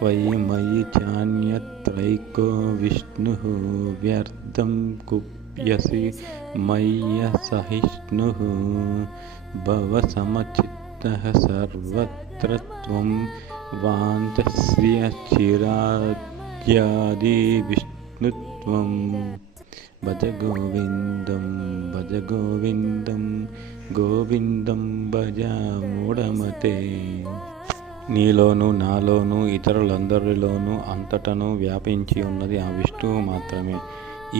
त्वयि मयि चान्यत्रैको विष्णुः व्यर्थं कुप्यसि मय्यसहिष्णुः भव समचित्तः सर्वत्र त्वं वान्धश्रियश्चिराज्यादिविष्णुत्वं भजगोविन्दं भज गोविन्दं भज गोविन्दं गोविन्दं भज मूढमते నీలోను నాలోను ఇతరులందరిలోనూ అంతటను వ్యాపించి ఉన్నది ఆ విష్ణువు మాత్రమే.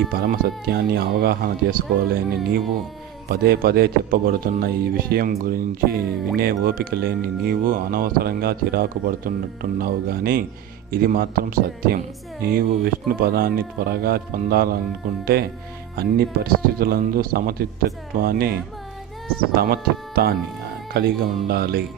ఈ పరమ సత్యాన్ని అవగాహన చేసుకోలేని నీవు పదే పదే చెప్పబడుతున్న ఈ విషయం గురించి వినే ఓపిక లేని నీవు అనవసరంగా చిరాకు పడుతున్నట్టున్నావు కానీ ఇది మాత్రం సత్యం. నీవు విష్ణు పదాన్ని త్వరగా పొందాలనుకుంటే అన్ని పరిస్థితులందు సమచిత్తత్వాన్ని సమచిత్తాన్ని కలిగి ఉండాలి.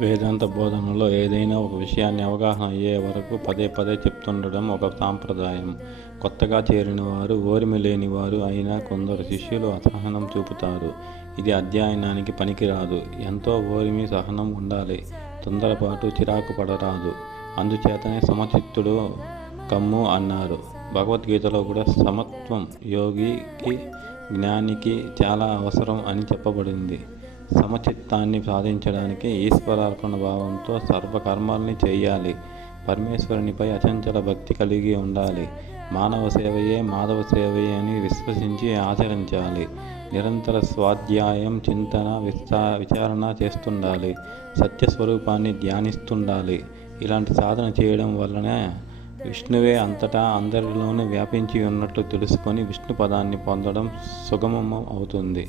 వేదాంత బోధనలో ఏదైనా ఒక విషయాన్ని అవగాహన అయ్యే వరకు పదే పదే చెప్తుండడం ఒక సాంప్రదాయం. కొత్తగా చేరిన వారు ఓరిమి లేని వారు అయినా కొందరు శిష్యులు అసహనం చూపుతారు. ఇది అధ్యయనానికి పనికిరాదు. ఎంతో ఓరిమి సహనం ఉండాలి. తొందరపాటు చిరాకు పడరాదు. అందుచేతనే సమచిత్తుడు కమ్ము అన్నారు. భగవద్గీతలో కూడా సమత్వం యోగికి జ్ఞానికి చాలా అవసరం అని చెప్పబడింది. సమచిత్తాన్ని సాధించడానికి ఈశ్వరార్పణ భావంతో సర్వకర్మాల్ని చేయాలి. పరమేశ్వరునిపై అచంచల భక్తి కలిగి ఉండాలి. మానవ సేవయే మాధవ సేవయే అని విశ్వసించి ఆచరించాలి. నిరంతర స్వాధ్యాయం చింతన విస్తా విచారణ చేస్తుండాలి. సత్యస్వరూపాన్ని ధ్యానిస్తుండాలి. ఇలాంటి సాధన చేయడం వల్లనే విష్ణువే అంతటా అందరిలోనూ వ్యాపించి ఉన్నట్లు తెలుసుకొని విష్ణు పదాన్ని పొందడం సుగమం అవుతుంది.